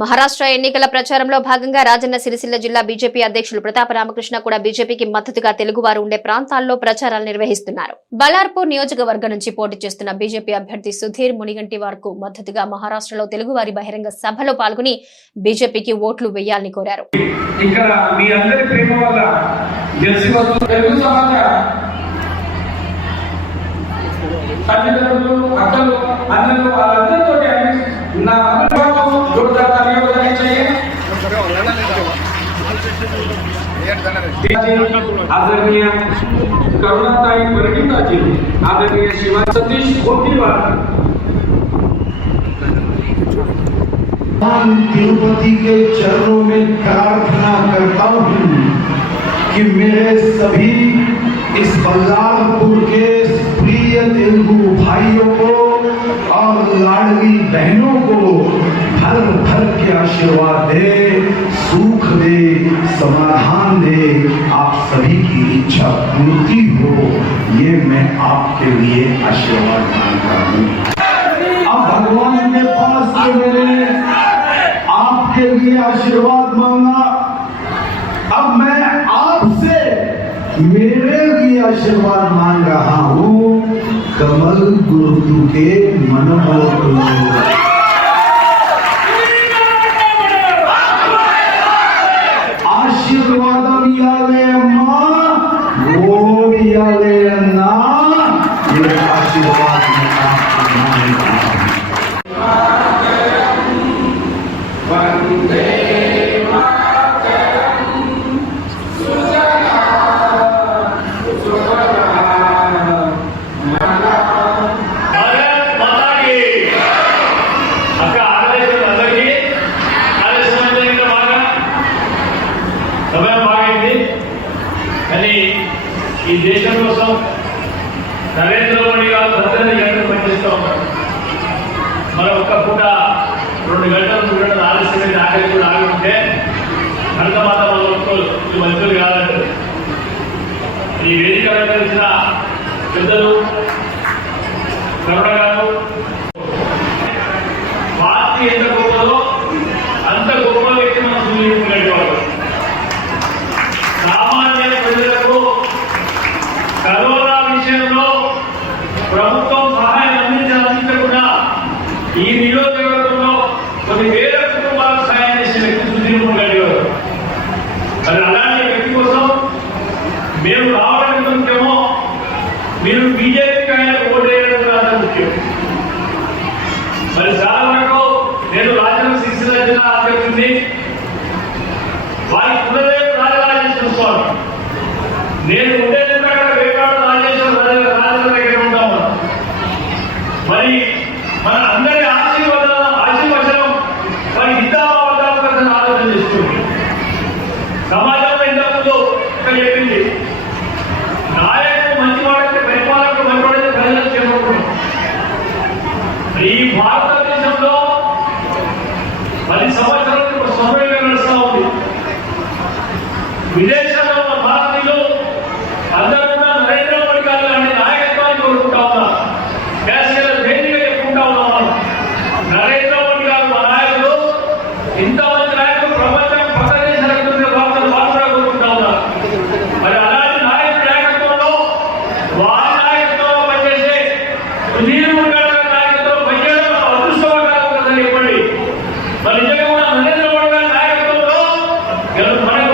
మహారాష్ట్ర ఎన్నికల ప్రచారంలో భాగంగా రాజన్న సిరిసిల్ల జిల్లా బీజేపీ అధ్యక్షులు ప్రతాప రామకృష్ణ కూడా బీజేపీకి మద్దతుగా తెలుగువారు ఉండే ప్రాంతాల్లో ప్రచారాలు నిర్వహిస్తున్నారు. బలార్పూర్ నియోజకవర్గం నుంచి పోటీ చేస్తున్న బీజేపీ అభ్యర్థి సుధీర్ మునిగంటివార్కు మద్దతుగా మహారాష్ట్రలో తెలుగువారి బహిరంగ సభలో పాల్గొని బీజేపీకి ఓట్లు వేయాలని కోరారు. आदरणीय करुणाताई परिणिता जी, आदरणीय शिवा सतीश गोटीवार, तिरुपति के चरणों में प्रार्थना करता हूँ कि मेरे सभी इस बल्लारपुर के प्रिय तेलुगु भाइयों को और लाडली बहनों को भर भर के आशीर्वाद दे, सुख दे, समाधान दे, आप सभी की इच्छा पूर्ति हो, ये मैं आपके लिए आशीर्वाद मांगता हूँ। अब भगवान के पास से मैंने आपके लिए आशीर्वाद मांगा, अब मैं आपसे मेरे लिए आशीर्वाद मांग रहा हूँ। कमल गुरु के मनमोहन आशीर्वाद इयाले अम्मा, वो इयाले अन्ना, ये आशीर्वाद मैं आपको मांगता हूँ। ఈ దేశం కోసం నరేంద్ర మోడీ గారు 12 గంటలు పనిచేస్తూ ఉన్నారు. మరి ఒక్క పూట 2 గంటలు 3 గంటలు ఆలస్యమైన ఆఖరి కూడా ఆగి ఉంటే భరతమాత ఇది మంచులు కాదంటే ఈ వేదిక తెలిసిన పెద్దలు కరుణ గారు పార్టీ ఎంత గొప్పదో అంత గొప్ప వ్యక్తి మనం చూపించుకునేవారు. సామాన్య ప్రజలకు కరోనా విషయంలో ప్రభుత్వం సహాయం అందించకుండా ఈ నియోజకవర్గంలో కొన్ని వేల కుటుంబాలకు సహాయం చేసిన వ్యక్తి సుధీర్ మునిగంటివారు. మరి అలాంటి వ్యక్తి కోసం మేము రావడానికి ముఖ్యమో మీరు బీజేపీకి ఆయన ఓటేయడం కూడా ముఖ్యం. మరి చాలా వరకు నేను రాజన్న సిరిసిల్ల జిల్లా అధ్యక్షుడిని, వారి కులదేవ రాజరాజేశ్వర స్వామి, నేను ఉండే వేకాడు రాజేశ్వర రాజన్న దగ్గర ఉంటాము. మరి మన అందరి ఆశీర్వచనం మరి హితామ వర్గాల కోసం ఆలోచన చేస్తుంది. సమాజంలో ఇంతకుముందు ఇక్కడ చెప్పింది, నాయకుడు మంచివాడంటే పరిపాలకుడు మంచివాడంటే ప్రజలకు చేరుకుంటున్నాం. ఈ భారతదేశంలో 10 సంవత్సరాలు సమయంగా నడుస్తూ ఉంది. విదేశాల్లో ఉన్న భారతీయులు అందరూ కూడా నరేంద్ర మోడీ గారు అనే నాయకత్వాన్ని కోరుకుంటా ఉన్నారు. దేశాల వేదికగా చెప్పుకుంటా ఉన్నాం. నరేంద్ర మోడీ గారు మా నాయకులు, ఇంతమంది నాయకులు ప్రపంచం పక్క దేశాలకు వార్తలు కూడా కోరుకుంటా ఉన్నారు. మరి అలాంటి నాయకుడి నాయకత్వంలో వారి నాయకత్వంలో పనిచేసే సుధీర్ మునిగంటి నాయకత్వం పనిచేయడం అదృష్టంగా చెప్పండి. మరి నిజంగా కూడా నరేంద్ర మోడీ గారి నాయకత్వంలో మనకి